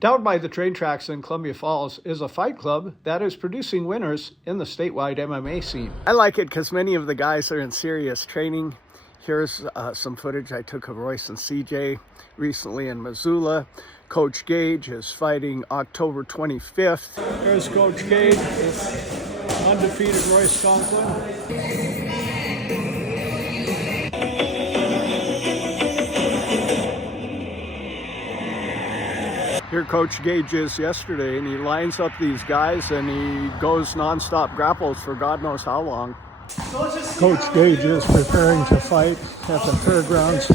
Down by the train tracks in Columbia Falls is a fight club that is producing winners in the statewide MMA scene. I like it because many of the guys are in serious training. Here's some footage I took of Royce and CJ recently in Missoula. Coach Gage is fighting October 25th. Here's Coach Gage with undefeated Royce Conklin. Here Coach Gage is yesterday, and he lines up these guys and he goes nonstop grapples for God knows how long. Coach Gage is preparing to fight at the fairgrounds.